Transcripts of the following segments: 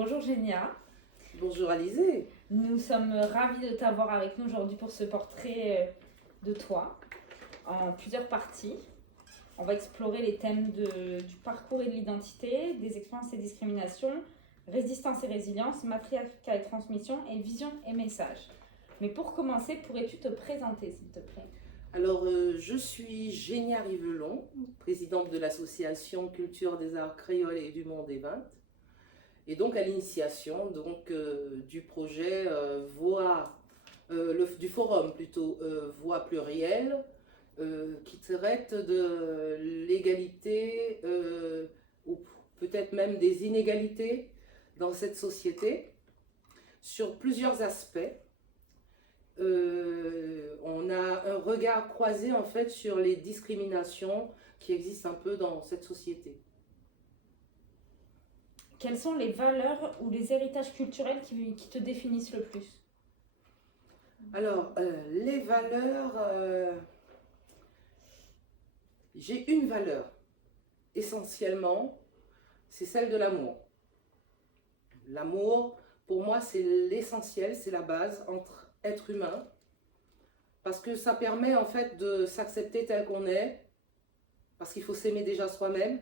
Bonjour Génia, Bonjour Alizé. nous sommes ravis de t'avoir avec nous aujourd'hui pour ce portrait de toi en plusieurs parties. On va explorer les thèmes du parcours et de l'identité, des expériences et discriminations, résistance et résilience, matriarcat et transmission, et vision et message. Mais pour commencer, pourrais-tu te présenter s'il te plaît? Alors, je suis Génia Rivelon, présidente de l'association Culture des Arts Créoles et du Monde des 20. Et donc à l'initiation du projet du forum plutôt Voix plurielle, qui traite de l'égalité ou peut-être même des inégalités dans cette société sur plusieurs aspects. On a un regard croisé en fait sur les discriminations qui existent un peu dans cette société. Quelles sont les valeurs ou les héritages culturels qui te définissent le plus? Alors, les valeurs, j'ai une valeur, essentiellement, c'est celle de l'amour. L'amour, pour moi, c'est l'essentiel, c'est la base entre êtres humains, parce que ça permet en fait de s'accepter tel qu'on est, parce qu'il faut s'aimer déjà soi-même,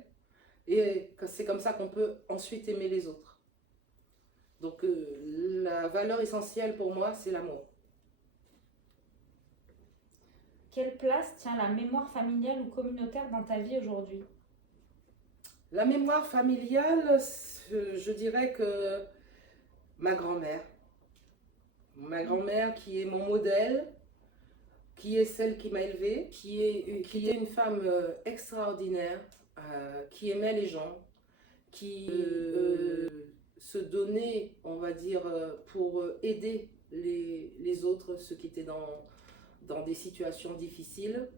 et c'est comme ça qu'on peut ensuite aimer les autres. Donc la valeur essentielle pour moi, c'est l'amour. Quelle place tient la mémoire familiale ou communautaire dans ta vie aujourd'hui? La mémoire familiale, je dirais que ma grand-mère qui est mon modèle, qui est celle qui m'a élevée, qui est une femme extraordinaire, qui aimait les gens, qui se donnait, on va dire, pour aider les autres, ceux qui étaient dans des situations difficiles.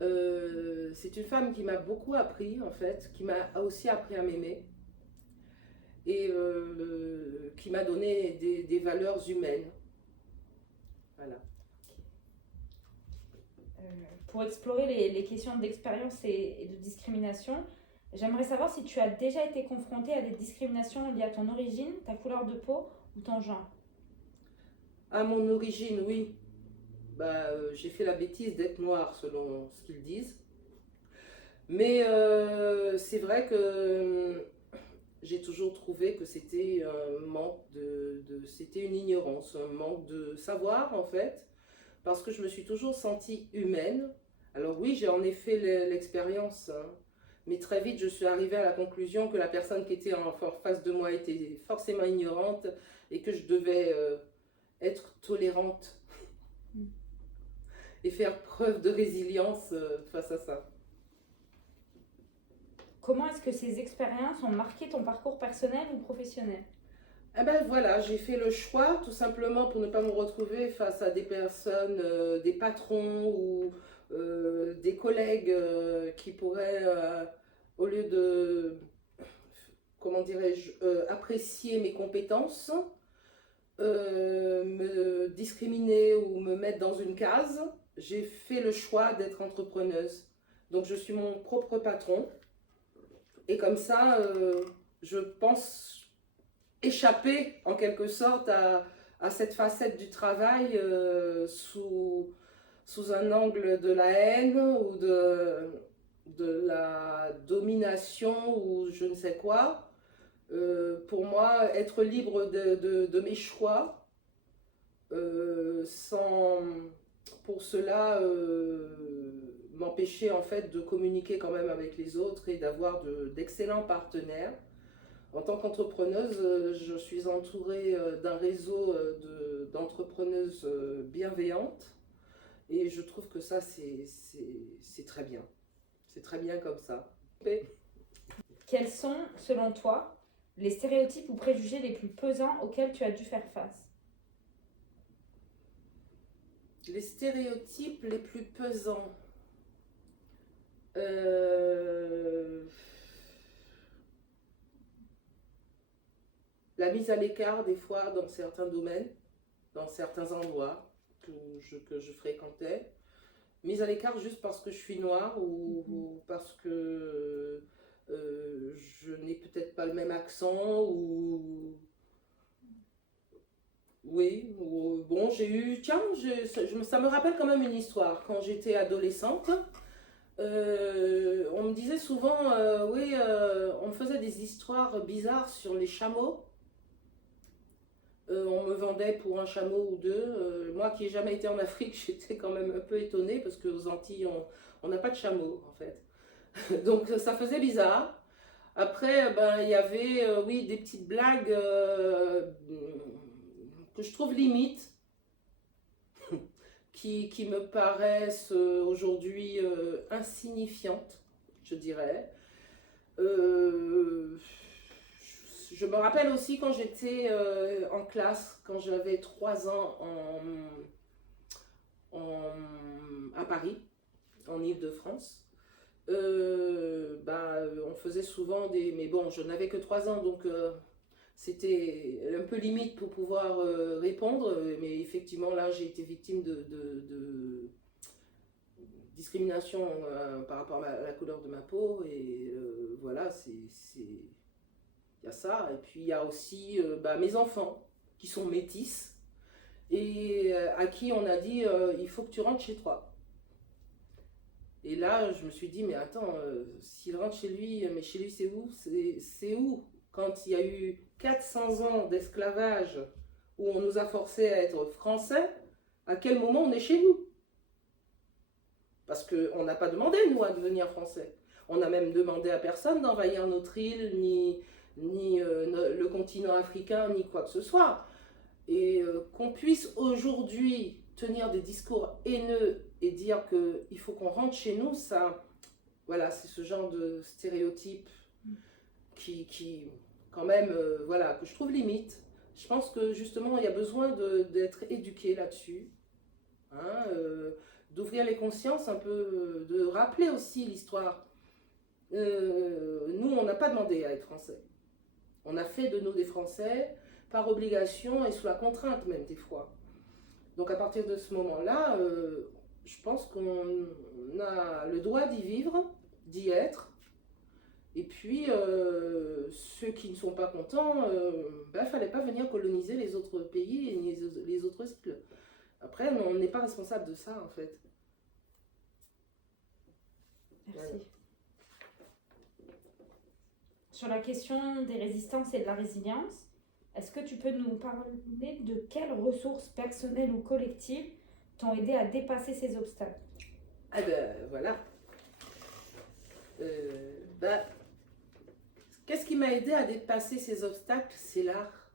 C'est une femme qui m'a beaucoup appris, en fait, qui m'a aussi appris à m'aimer et qui m'a donné des valeurs humaines. Voilà. Pour explorer les questions d'expérience et de discrimination, j'aimerais savoir si tu as déjà été confrontée à des discriminations liées à ton origine, ta couleur de peau ou ton genre. À mon origine, oui. J'ai fait la bêtise d'être noire selon ce qu'ils disent. Mais c'est vrai que j'ai toujours trouvé que c'était un manque c'était une ignorance, un manque de savoir en fait, parce que je me suis toujours sentie humaine. Alors oui, j'ai en effet l'expérience, hein, mais très vite je suis arrivée à la conclusion que la personne qui était en face de moi était forcément ignorante et que je devais être tolérante et faire preuve de résilience face à ça. Comment est-ce que ces expériences ont marqué ton parcours personnel ou professionnel? Eh ben voilà, j'ai fait le choix tout simplement pour ne pas me retrouver face à des personnes, des patrons ou des collègues qui pourraient, au lieu de, comment dirais-je, apprécier mes compétences, me discriminer ou me mettre dans une case. J'ai fait le choix d'être entrepreneuse. Donc je suis mon propre patron et comme ça, je pense échapper en quelque sorte à cette facette du travail sous un angle de la haine ou de la domination ou je ne sais quoi. Pour moi, être libre de mes choix sans pour cela m'empêcher en fait de communiquer quand même avec les autres et d'avoir d'excellents partenaires. En tant qu'entrepreneuse, je suis entourée d'un réseau d'entrepreneuses bienveillantes et je trouve que ça, c'est très bien. C'est très bien comme ça. Quels sont, selon toi, les stéréotypes ou préjugés les plus pesants auxquels tu as dû faire face? Les stéréotypes les plus pesants. La mise à l'écart des fois dans certains domaines, dans certains endroits que je fréquentais. Mise à l'écart juste parce que je suis noire ou parce que Je n'ai peut-être pas le même accent ou... Oui, bon, j'ai eu... Tiens, ça me rappelle quand même une histoire. Quand j'étais adolescente, on me disait souvent, oui, on me faisait des histoires bizarres sur les chameaux. On me vendait pour un chameau ou deux. Moi qui n'ai jamais été en Afrique, j'étais quand même un peu étonnée parce qu'aux Antilles, on n'a pas de chameau en fait. Donc ça faisait bizarre. Après, ben, il y avait oui, des petites blagues que je trouve limite, qui me paraissent aujourd'hui insignifiantes, je dirais. Euh, je me rappelle aussi quand j'étais en classe, quand j'avais 3 ans à Paris, en Île-de-France. On faisait souvent des... Mais bon, je n'avais que 3 ans, donc c'était un peu limite pour pouvoir répondre. Mais effectivement, là, j'ai été victime de discrimination par rapport à la couleur de ma peau. Et voilà, il y a ça. Et puis, il y a aussi mes enfants qui sont métis et à qui on a dit il faut que tu rentres chez toi. Et là, je me suis dit, mais attends, s'il rentre chez lui, mais chez lui, c'est où? C'est où? Quand il y a eu 400 ans d'esclavage, où on nous a forcés à être français, à quel moment on est chez nous? Parce qu'on n'a pas demandé, nous, à devenir français. On n'a même demandé à personne d'envahir notre île, ni le continent africain, ni quoi que ce soit. Et qu'on puisse aujourd'hui tenir des discours haineux et dire qu'il faut qu'on rentre chez nous, ça, voilà, c'est ce genre de stéréotype qui quand même, voilà, que je trouve limite. Je pense que justement, il y a besoin d'être éduqué là-dessus, hein, d'ouvrir les consciences un peu, de rappeler aussi l'histoire. Nous, on n'a pas demandé à être français. On a fait de nous des Français par obligation et sous la contrainte même des fois. Donc à partir de ce moment-là, je pense qu'on a le droit d'y vivre, d'y être. Et puis, ceux qui ne sont pas contents, fallait pas venir coloniser les autres pays et les autres îles. Après, on n'est pas responsable de ça, en fait. Merci. Voilà. Sur la question des résistances et de la résilience, est-ce que tu peux nous parler de quelles ressources personnelles ou collectives t'ont aidé à dépasser ces obstacles? Ah ben, voilà. Qu'est-ce qui m'a aidé à dépasser ces obstacles? C'est l'art.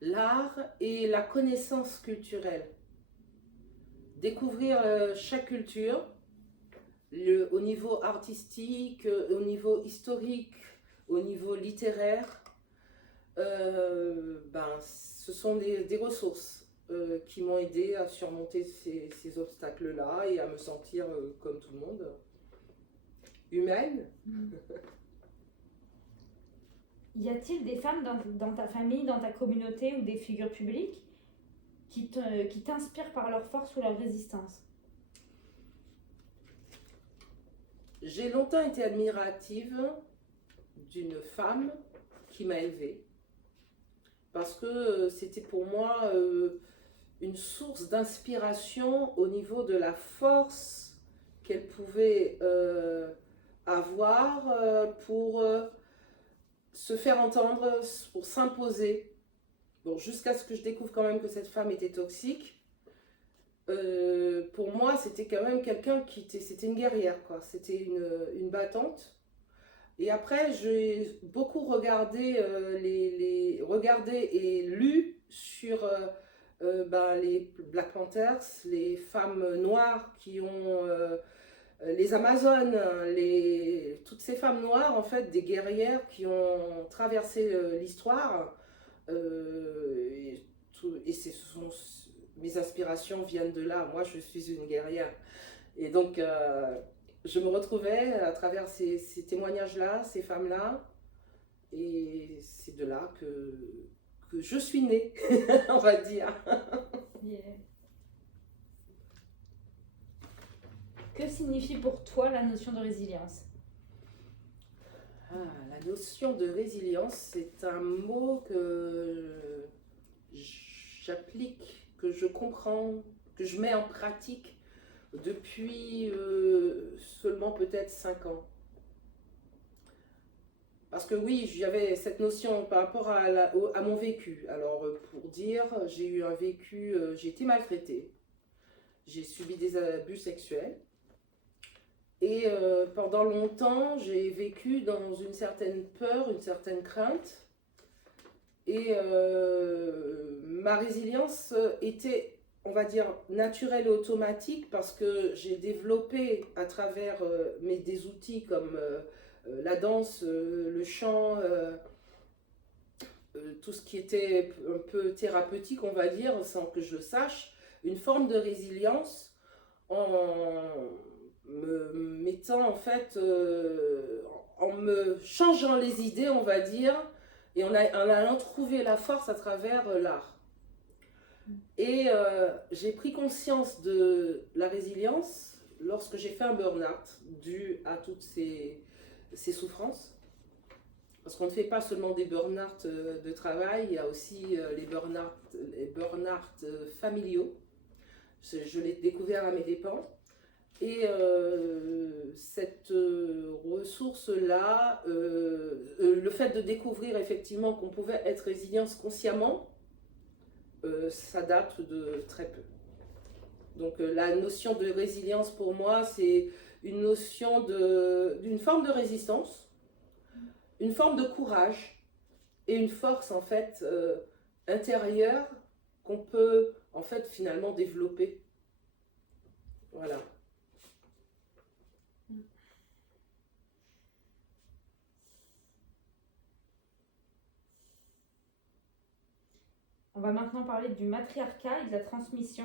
L'art et la connaissance culturelle. Découvrir chaque culture, au niveau artistique, au niveau historique, au niveau littéraire. Ce sont des ressources qui m'ont aidé à surmonter ces obstacles-là et à me sentir comme tout le monde, humaine. Y a-t-il des femmes dans ta famille, dans ta communauté ou des figures publiques qui t'inspirent par leur force ou leur résistance? J'ai longtemps été admirative d'une femme qui m'a élevée parce que c'était pour moi une source d'inspiration au niveau de la force qu'elle pouvait avoir pour se faire entendre, pour s'imposer. Bon, jusqu'à ce que je découvre quand même que cette femme était toxique. Pour moi, c'était quand même quelqu'un c'était une guerrière, quoi. C'était une battante. Et après, j'ai beaucoup regardé, regardé et lu sur les Black Panthers, les femmes noires qui ont les Amazones, toutes ces femmes noires, en fait, des guerrières qui ont traversé l'histoire. Mes inspirations viennent de là. Moi, je suis une guerrière. Et donc, je me retrouvais à travers ces témoignages-là, ces femmes-là. Et c'est de là que je suis née, on va dire. Yeah. Que signifie pour toi la notion de résilience? La notion de résilience, c'est un mot que j'applique, que je comprends, que je mets en pratique depuis seulement peut-être 5 ans. Parce que oui, j'avais cette notion par rapport à mon vécu. Alors, pour dire, j'ai eu un vécu, j'ai été maltraitée, j'ai subi des abus sexuels. Et pendant longtemps, j'ai vécu dans une certaine peur, une certaine crainte. Et ma résilience était, on va dire, naturelle et automatique parce que j'ai développé à travers des outils comme la danse, le chant, tout ce qui était un peu thérapeutique, on va dire, sans que je le sache, une forme de résilience en me mettant en fait, en me changeant les idées, on va dire, et en allant trouver la force à travers l'art. Et j'ai pris conscience de la résilience lorsque j'ai fait un burn-out dû à toutes ces souffrances. Parce qu'on ne fait pas seulement des burn-out de travail, il y a aussi les burn-out familiaux. Je l'ai découvert à mes dépens. Et cette ressource-là, le fait de découvrir effectivement qu'on pouvait être résilient consciemment, ça date de très peu. Donc la notion de résilience pour moi, c'est une notion d'une forme de résistance, une forme de courage et une force en fait intérieure qu'on peut en fait finalement développer. Voilà. On va maintenant parler du matriarcat et de la transmission.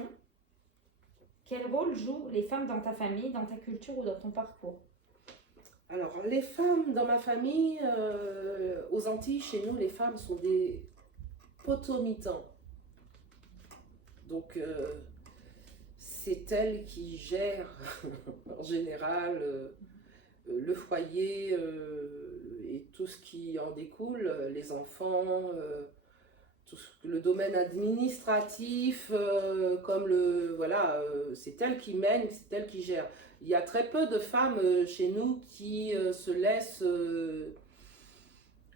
Quel rôle jouent les femmes dans ta famille, dans ta culture ou dans ton parcours? Alors, les femmes dans ma famille, aux Antilles, chez nous, les femmes sont des potomitans. Donc, c'est elles qui gèrent en général le foyer et tout ce qui en découle, les enfants, le domaine administratif, comme c'est elle qui mène, c'est elle qui gère. Il y a très peu de femmes chez nous qui se laissent,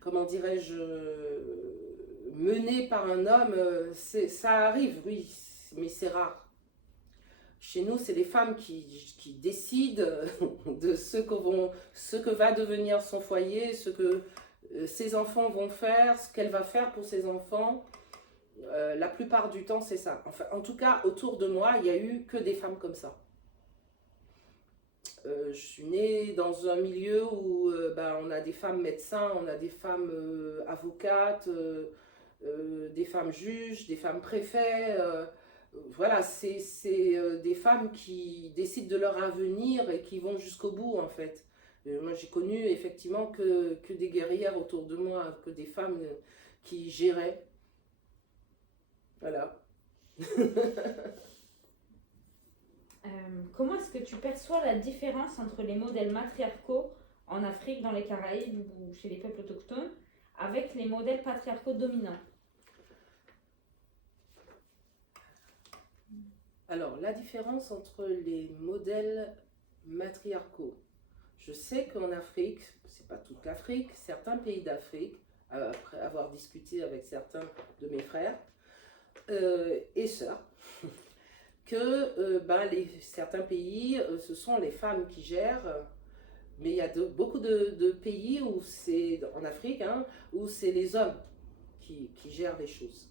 comment dirais-je, mener par un homme. Ça arrive, oui, mais c'est rare. Chez nous, c'est les femmes qui décident de ce que va devenir son foyer, ce que ses enfants vont faire, ce qu'elle va faire pour ses enfants. La plupart du temps, c'est ça. Enfin, en tout cas, autour de moi, il n'y a eu que des femmes comme ça. Je suis née dans un milieu où on a des femmes médecins, on a des femmes avocates, des femmes juges, des femmes préfets. Voilà, c'est des femmes qui décident de leur avenir et qui vont jusqu'au bout, en fait. Moi, j'ai connu effectivement que des guerrières autour de moi, que des femmes qui géraient. Voilà. Comment est-ce que tu perçois la différence entre les modèles matriarcaux en Afrique, dans les Caraïbes ou chez les peuples autochtones, avec les modèles patriarcaux dominants? Alors, la différence entre les modèles matriarcaux. Je sais qu'en Afrique, c'est pas toute l'Afrique, certains pays d'Afrique, après avoir discuté avec certains de mes frères et sœurs, que certains pays, ce sont les femmes qui gèrent, mais il y a beaucoup de pays où c'est, en Afrique, où c'est les hommes qui gèrent les choses.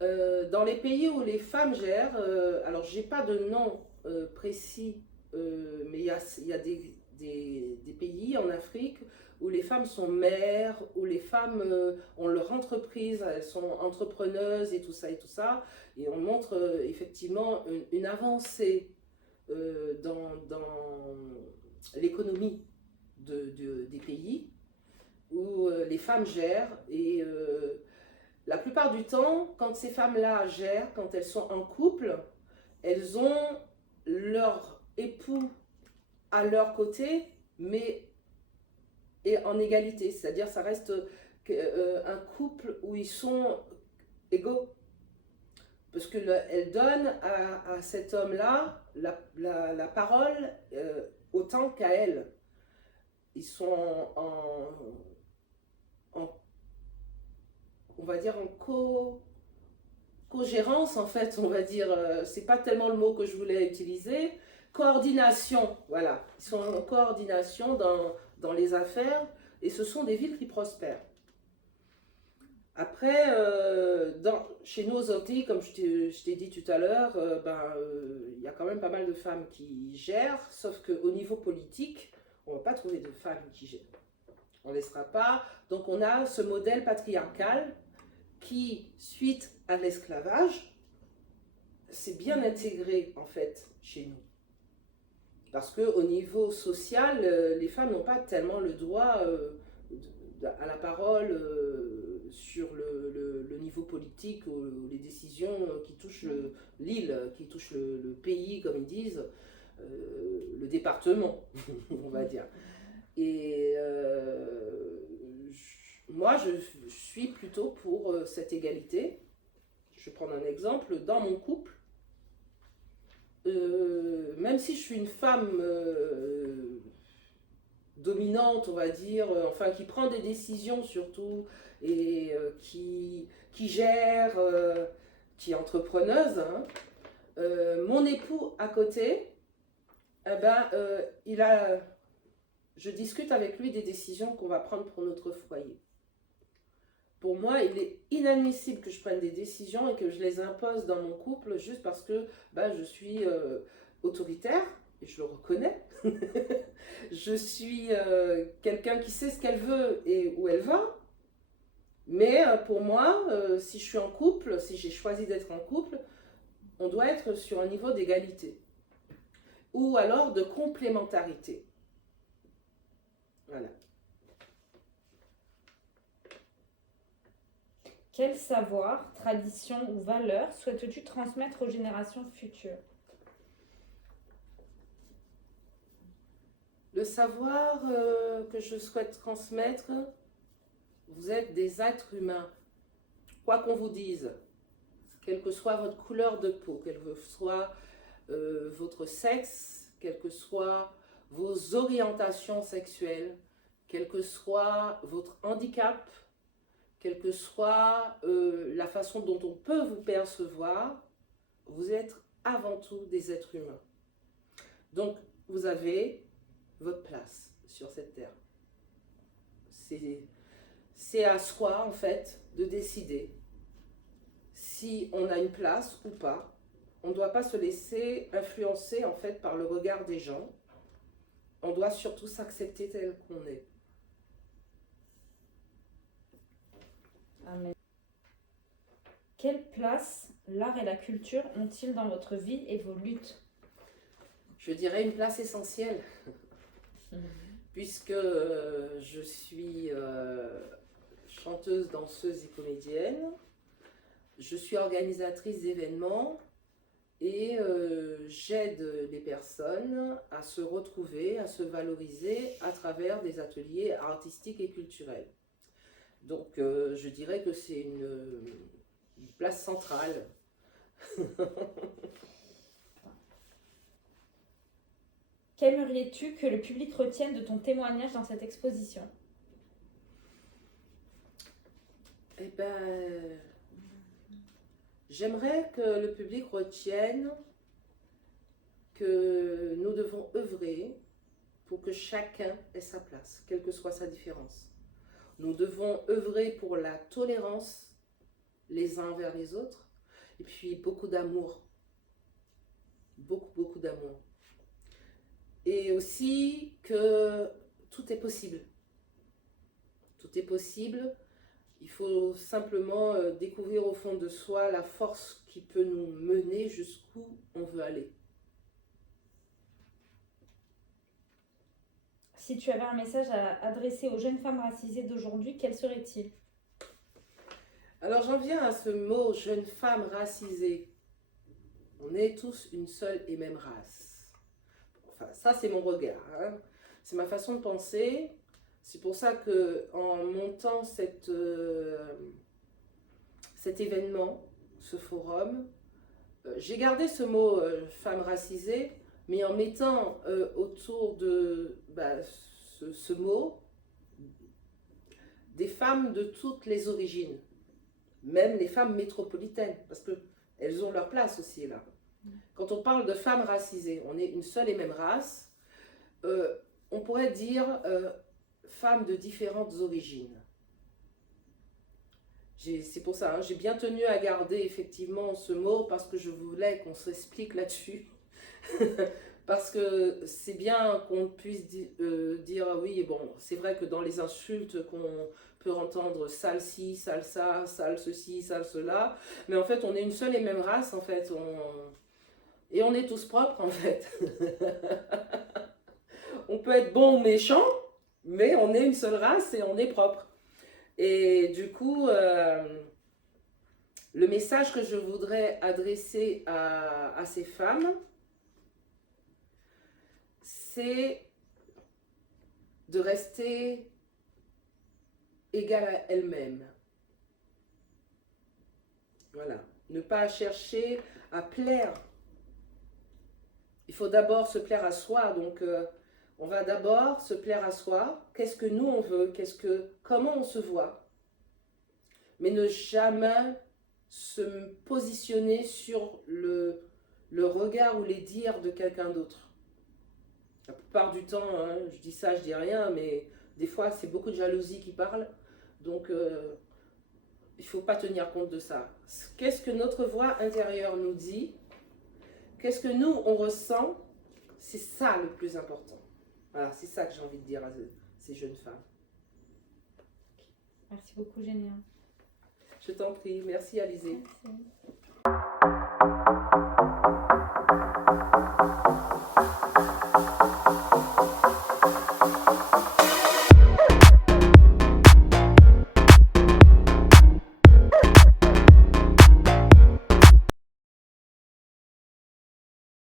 Dans les pays où les femmes gèrent, alors j'ai pas de nom précis, mais il y a des pays en Afrique où les femmes sont mères, où les femmes ont leur entreprise, elles sont entrepreneuses et tout ça, et on montre effectivement une avancée dans l'économie des pays où les femmes gèrent et la plupart du temps, quand ces femmes-là gèrent, quand elles sont en couple, elles ont leur époux à leur côté, mais et en égalité, c'est-à-dire ça reste un couple où ils sont égaux. Parce qu'elle donne à cet homme-là la parole autant qu'à elle. Ils sont en, on va dire, en co-gérance, en fait, on va dire. C'est pas tellement le mot que je voulais utiliser. Coordination, voilà. Ils sont en coordination dans les affaires et ce sont des villes qui prospèrent. Après, chez nous aux Antilles, comme je t'ai dit tout à l'heure, il y a quand même pas mal de femmes qui gèrent, sauf qu'au niveau politique, on ne va pas trouver de femmes qui gèrent. On ne laissera pas. Donc on a ce modèle patriarcal qui, suite à l'esclavage, s'est bien intégré en fait chez nous. Parce qu'au niveau social, les femmes n'ont pas tellement le droit à la parole sur le niveau politique ou les décisions qui touchent l'île, qui touchent le pays, comme ils disent, le département, on va dire. Et moi, je suis plutôt pour cette égalité. Je vais prendre un exemple. Dans mon couple, même si je suis une femme dominante, on va dire, enfin qui prend des décisions surtout, et qui gère, qui est entrepreneuse, hein, mon époux à côté, eh ben, je discute avec lui des décisions qu'on va prendre pour notre foyer. Pour moi, il est inadmissible que je prenne des décisions et que je les impose dans mon couple juste parce que je suis autoritaire, et je le reconnais. Je suis quelqu'un qui sait ce qu'elle veut et où elle va. Mais pour moi, si je suis en couple, si j'ai choisi d'être en couple, on doit être sur un niveau d'égalité. Ou alors de complémentarité. Voilà. Quel savoir, tradition ou valeur souhaites-tu transmettre aux générations futures? Le savoir que je souhaite transmettre, vous êtes des êtres humains. Quoi qu'on vous dise, quelle que soit votre couleur de peau, quel que soit votre sexe, quelles que soient vos orientations sexuelles, quel que soit votre handicap, quelle que soit la façon dont on peut vous percevoir, vous êtes avant tout des êtres humains. Donc, vous avez votre place sur cette terre. C'est à soi, en fait, de décider si on a une place ou pas. On ne doit pas se laisser influencer, en fait, par le regard des gens. On doit surtout s'accepter tel qu'on est. Amen. Quelle place l'art et la culture ont-ils dans votre vie et vos luttes? Je dirais une place essentielle, puisque je suis chanteuse, danseuse et comédienne. Je suis organisatrice d'événements et j'aide les personnes à se retrouver, à se valoriser à travers des ateliers artistiques et culturels. Donc je dirais que c'est une place centrale. Qu'aimerais-tu que le public retienne de ton témoignage dans cette exposition? Eh ben, j'aimerais que le public retienne que nous devons œuvrer pour que chacun ait sa place, quelle que soit sa différence. Nous devons œuvrer pour la tolérance les uns envers les autres et puis beaucoup d'amour. Beaucoup d'amour. Et aussi que tout est possible. Tout est possible. Il faut simplement découvrir au fond de soi la force qui peut nous mener jusqu'où on veut aller. Si tu avais un message à adresser aux jeunes femmes racisées d'aujourd'hui, quel serait-il? Alors j'en viens à ce mot jeune femme racisée. On est tous une seule et même race. Enfin, ça c'est mon regard. Hein. C'est ma façon de penser. C'est pour ça que en montant cet événement, ce forum, j'ai gardé ce mot femme racisée, mais en mettant autour de ce mot des femmes de toutes les origines, même les femmes métropolitaines, parce qu'elles ont leur place aussi là. Quand on parle de femmes racisées, on est une seule et même race, on pourrait dire femmes de différentes origines. C'est pour ça, hein, j'ai bien tenu à garder effectivement ce mot parce que je voulais qu'on s'explique là-dessus. Parce que c'est bien qu'on puisse dire oui, bon, c'est vrai que dans les insultes qu'on peut entendre sale ci, sale ça, sale ceci, sale cela, mais en fait on est une seule et même race en fait, et on est tous propres en fait. On peut être bon ou méchant, mais on est une seule race et on est propre. Et du coup, le message que je voudrais adresser à ces femmes, c'est de rester égale à elles-mêmes. Voilà. Ne pas chercher à plaire. Il faut d'abord se plaire à soi. Donc, on va d'abord se plaire à soi. Qu'est-ce que nous on veut? Comment on se voit? Mais ne jamais se positionner sur le regard ou les dires de quelqu'un d'autre. La plupart du temps, hein, je dis ça, je dis rien, mais des fois, c'est beaucoup de jalousie qui parle. Donc, il ne faut pas tenir compte de ça. Qu'est-ce que notre voix intérieure nous dit? Qu'est-ce que nous, on ressent? C'est ça le plus important. Voilà, c'est ça que j'ai envie de dire à ces jeunes femmes. Merci beaucoup, Génia. Je t'en prie. Merci, Alizée. Merci.